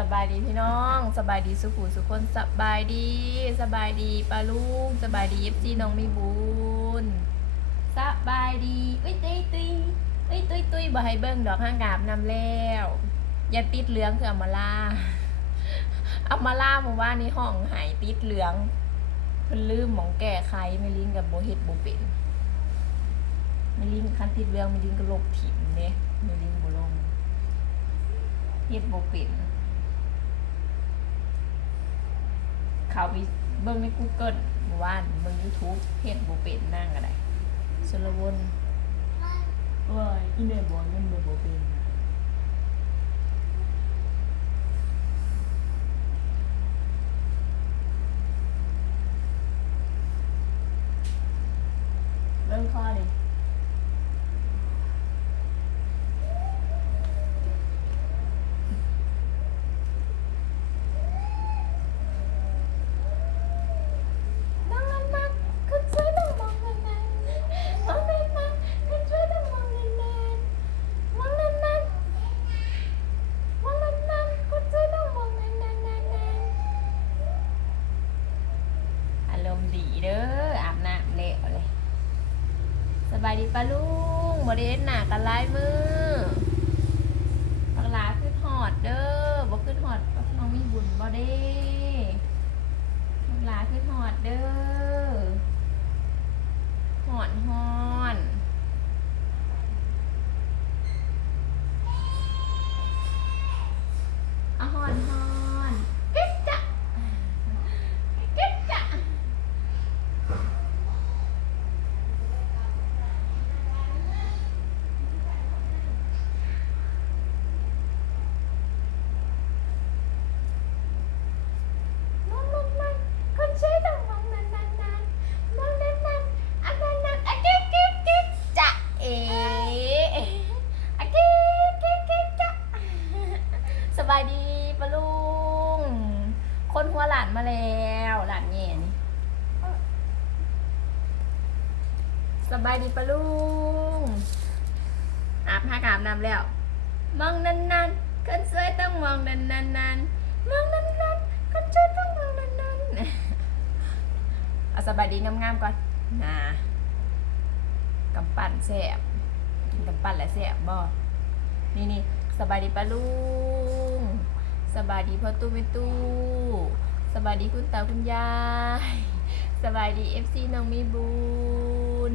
สบายดีพี่น้อง สบายดีสุขุสุขคนสบายดี สบายดีปลาลูกสบายดีเอฟซีน้องมีบุญสบายดีเอ้ยตุยตุยเอ้ยตุยตุยบ่ให้เบิ่งดอกห้างกาบนำแล้วอย่าติดเหลืองคือเอามาล่าเอามาล่าเมื่านนี้ห้องหายติดเหลืองเพิ่นลืมหมองแก้ไขไม่ลิ้นกับโบเฮ็ดโบเป็นไม่ลิ้นคันติดเหลืองไม่ลิ้นก็ลบถิ่มเด้ไม่ลิ้นบ่ลงเฮ็ดโบเป็น เขาไปเบิ่งใน Google เมื่อวานเบิ่ง YouTube เพจบ่เป็นนั่งก็ได้สลวนเอ้ยอีเม่บอกเงินบ่เป็นเริ่มข้อเลย มองนานๆคนสวยต้องมองนานๆมองนานๆคนสวยต้องมองนานๆมองนานๆมองนานๆคนสวยต้องมองนานๆอารมณ์ดีเด้ออาบน้ำเละเลย ส บายดีปะลุงบริเวณหนากันลายมือปักลาขึ้นหอดเด้อบ่ขึ้นหอดน้องมีบุญบ่เด้น้ำลาขึ้นหอดเด้อหอนหอนอะหอนหอนกิ๊กจ๊ะกิ๊กจ๊ะมองนานๆคนใช้ต้องมองนานๆๆมองนานๆอะนานๆอะกิ๊กกิ๊กกิ๊กจ๊ะเอ๋อะกิ๊กกิ๊กกิ๊กจ๊ะสบายดีปะลุง คนหัวหลานมาแล้วหลานเย็นสบาย ดีปะลุงอาบผ้ากาบน้ำแล้ว มองนานๆคนสวยต้องมองนานๆมองนานๆคนสวยต้องมองนานๆเอาสบายดีงามๆก่อนนะกำปั่นแซ่บกินกำปั่นและแซ่บบ่นี่นี่สบายดีปะลุงสบายดีพ่อตู้ไม่ตู้สบายดีคุณตาคุณยาย สบายดีเอฟซีน้องมีบุญ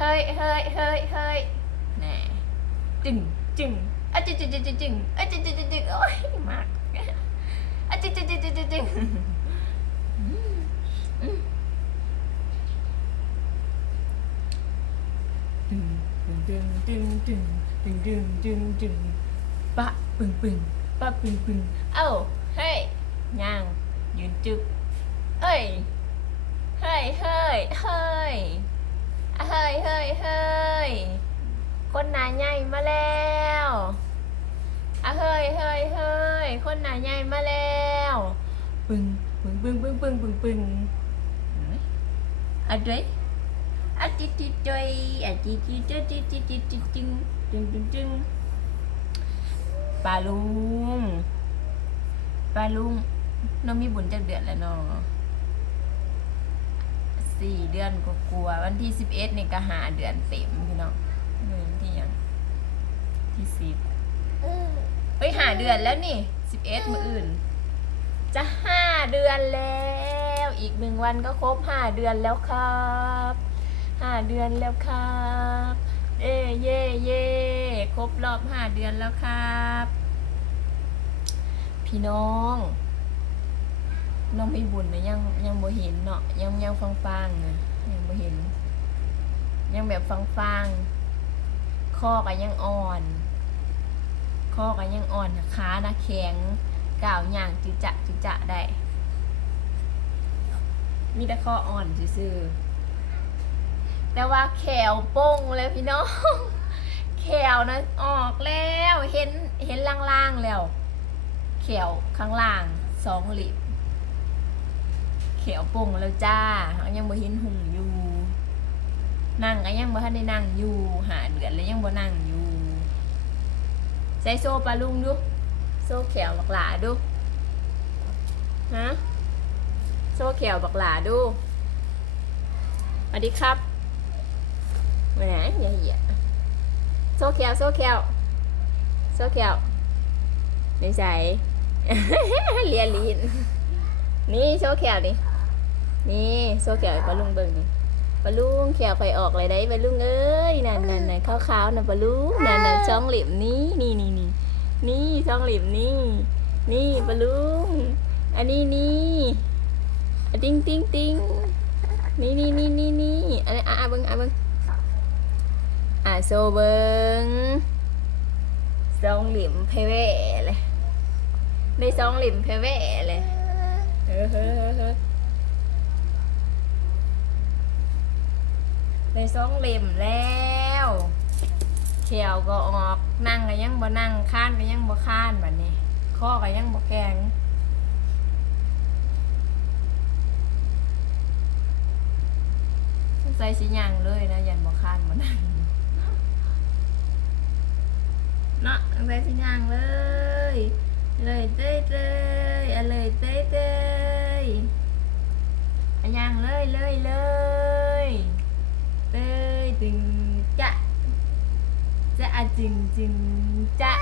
hơi hơi hơi hơi. Nè. Chừng chừng. À chừng chừng chừng chừng à chừng chừng chừng chừng. Ôi mặt à chừng chừng chừng chừng chừng ba bình bình ba bình bình oh hey. Nhàng dừng trước. Ơi hơi hơi hơi เฮ้ยเฮ้ยเฮ้ยคนหนาใหญ่มาแล้วอะเฮ้ยเฮ้ยเฮ้ยคนหนาใหญ่มาแล้วปึงปึงปึงปึงปึงปึงปึงอะด้อะจิจิจอยอะจิจิจอยจิจิจิจิจึงจึงจึงจึงปลาลุงปลาลุงน้องมีบุญจากเดือนแล้วเนาะ สี่เดือนก็กลัวๆวันที่สิบเอ็ดนี่ก็หาเดือนเต็มพี่น้องเดือนที่ยังที่สิบเฮ้ยหาเดือนแล้วนี่สิบเอ็ดมืออื่น จะห้าเดือนแล้ว อีกหนึ่งวันก็ครบห้าเดือนแล้วครับห้าเดือนแล้วครับเอ้เย่เย่ครบรอบห้าเดือนแล้วครับ พี่น้อง น้องไม่บุญนะยังยังบ่เห็นเนาะยังยังฟังฟังนะยังบ่เห็น ยังแบบฟังฟังข้อก็ยังอ่อนข้อก็ยังอ่อนขานะแข็งก่าวย่างจิจะจิจะได้มีแต่ข้ออ่อนซื่อแต่ว่าแขวป้งแล้วพี่น้องแขวนะออกแล้วเห็นเห็นล่างๆแล้ว แขวข้างล่างสองหลิบ แขวโป่งแล้วจ้ายังบ่เห็นหุ่งอยู่นั่งก็ยังบ่ทันได้นั่งอยู่หาเดือนแล้วยังบ่นั่งอยู่ใส่โซ่ปลาลุงดูโซ่แขวบักหลาดูฮะโซ่แขวบักหลาดูสวัสดีครับแหมอย่าเหี้ยโซ่แขวโซ่แขวโซ่แขวในใจเลียลีนนี่โซ่แขวดิ นี่โซ่แขวให้ปลาลุงเบิ่งนี่ปลาลุงแขวไปออกเลยได้ปลาลุงเอ้ยนั่นนั่นนั่นขาวๆนะปลาลุงนั่นนั่นช่องเหลี่ยมนี้นี่นี่นี่นี่ช่องเหลี่ยมนี่นี่ปลาลุงอันนี้นี่อะติ้งติ้งติ้งนี่นี่นี่นี่นี่อันนี้อะเบิ่งอะเบิ่งอะโซเบิ่งช่องหลี่มเพเวเลยในช่องหลี่มเพเวเลยเฮ้อเฮ้อเฮ้อเฮ้อ ได้สองเล่มแล้วเขียวก็ออกนั่งก็ยังบ่นั่งข้านก็ยังบ่ข้านแบบนี้ข้อก็ยังบ่แข็งใส่สิหยังเลยนะยันบ่ข้านบ่นั่งเนาะใส่สิหยังเลย เลยเต้ยเต้ยอะเลยเต้ยเต้ยอะหยังเลยเลยเลย ต้ยจึงจะจะอะจึงจึงจะ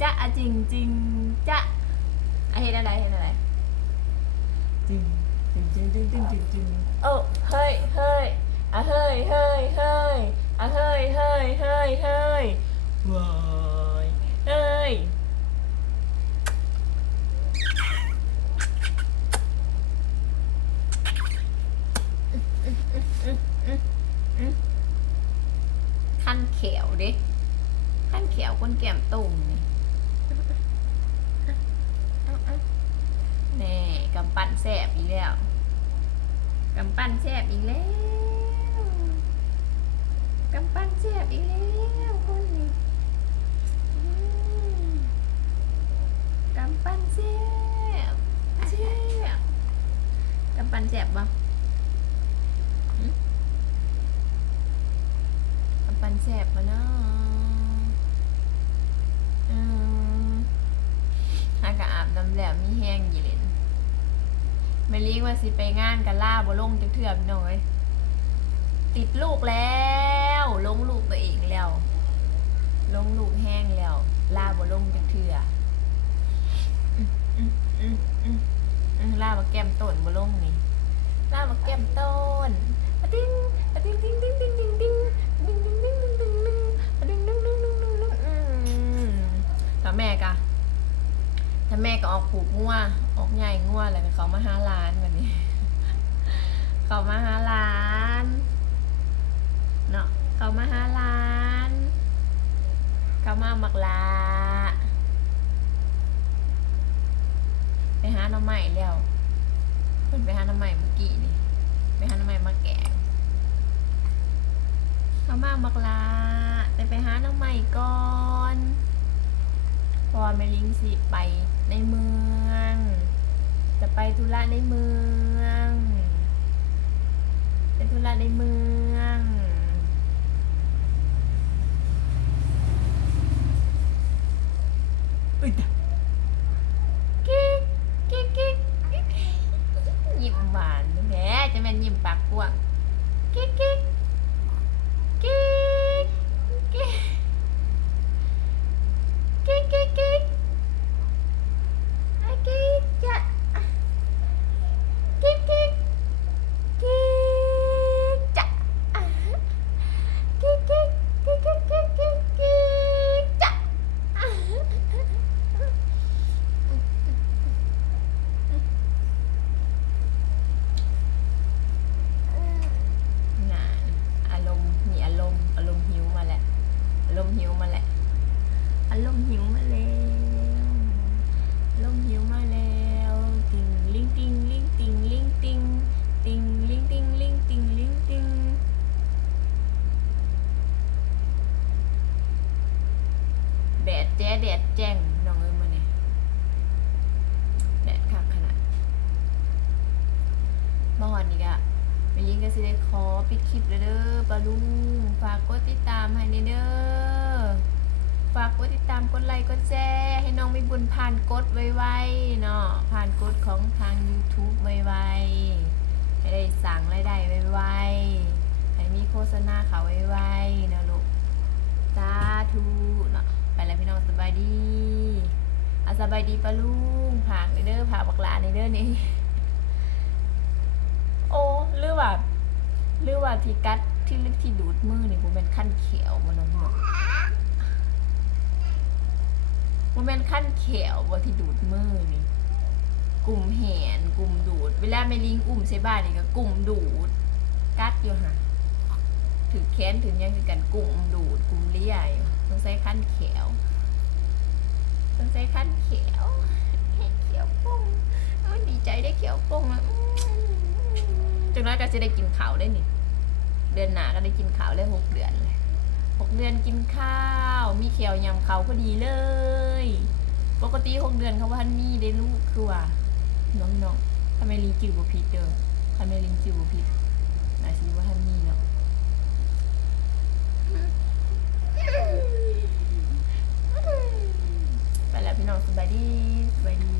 จะอะจึงจึงจะอะเห็นอะไรเห็นอะไรจึงจึงจึงจึงจึงจึงจึงโอ้เฮ้ยเฮ้ยอะเฮ้ยเฮ้ยเฮ้ยอะเฮ้ยเฮ้ยเฮ้ยเฮ้ยว้ายเฮ้ย เขียวดิขั้นเขียวคนแก้มตุ่มนี่แน่กำปั้นแสบอีกแล้วกำปั้นแสบอีกแล้วกำปั้นแสบอีกแล้วคนนี้กำปั้นแสบแสบกำปั้นแสบบ่หึกำปั้น แสบบ่เนาะอืมหากะอาบน้ำแล้วมีแห้งอยู่เลยไม่เรียกว่าสิไปงานกันล่าบ่ลงจักเทื่อพี่น้อย ติดลูกแล้ว ลงลูกตัวเองแล้ว ลงลูกแห้งแล้ว ล่าบ่ลงจักเทื่ออืมอืมอืมอืมอืมล่ามาแก้มต้นบ่ลงนี่ล่ามาแก้มต้นอะติ้งอะติ้งติ้งติ้งติ้งติ้ง ถ้าแม่กะถ้าแม่ก็ออกผูกงัวออกใหญ่งัวแล้วก็เขามาหาร้านแบบนี้ เขามาหาร้านเนาะเขามาหาร้านเขามามักลาไปหาหน้ำใหม่แล้วเพิ่นไปหาหน้ำใหม่เมื่อกี้นี่ไปหาหน้ำใหม่มาแกง เขามาบักลาแต่ไปหาน้องใหม่ก่อนพราะว่าแม่ลิงสิไปในเมือง จะไปธุระในเมือง ไปธุระในเมืองารมณ์หิวมาแหละ อารมณ์หิวมาแล้ว อารมณ์หิวมาแล้วติงลิงติงลิงติงลิงติงติงลิงติงลิงติงลิงติงแดดแจ๊แดดแจ้งน้องเอ้มาเนี่ยแดดขาดขนาดมาหอนอีกอะ แม่ลิงก็สิได้ขอปิดคลิปแล้วเด้อปะลุงฝากกดติดตามให้เด้อฝากกดติดตามกดไลค์กดแชร์ให้น้องมีบุญผ่านกดไวๆเนาะผ่านกดของทาง YouTube ไวๆให้ได้สั่งรายได้ไวๆให้มีโฆษณาเขาไวๆนะลูกสาธุเนาะไปแล้วพี่น้องสบายดีอาสบายดีปะลุงผากเด้อผากบักหลาในเด้อนี่ หรือว่า หรือว่าที่กัดที่ลึกที่ดูดมือนี่กูเป็นขั้นเขียวมันน้องเนาะมันเป็นขั้นเขียวว่าที่ดูดมือนี่กลุ่มแหนกลุ่มดูด เวลาไม่ลิงอุ่มใช่บ้านนี่ก็กลุ่มดูด กัดอยู่ฮะถือแค้นถึงยังคือกันกลุ่มดูดกลุ่มเลี้ยอยู่ต้องใช้ขั้นเขียวต้องใช้ขั้นเขียวเขียวปุ้งมันดีใจได้เขียวปุ้งอะ จังนั้นก็จะได้กินข้าวได้นี่ เดือนหนาก็ได้กินข้าวได้หกเดือนเลยหกเดือนกินข้าว มีเขียวยำเขาพอดีเลย ปกติหกเดือนเขาว่ามีได้ลูกคือว่าน้องๆทำไมลิงจิ๋วบุพิดเด้อทำไมลิงจิ๋วบุพิดนายสิว่าท่านมีเนาะไปแล้วพี่น้องสบายดีสบายดี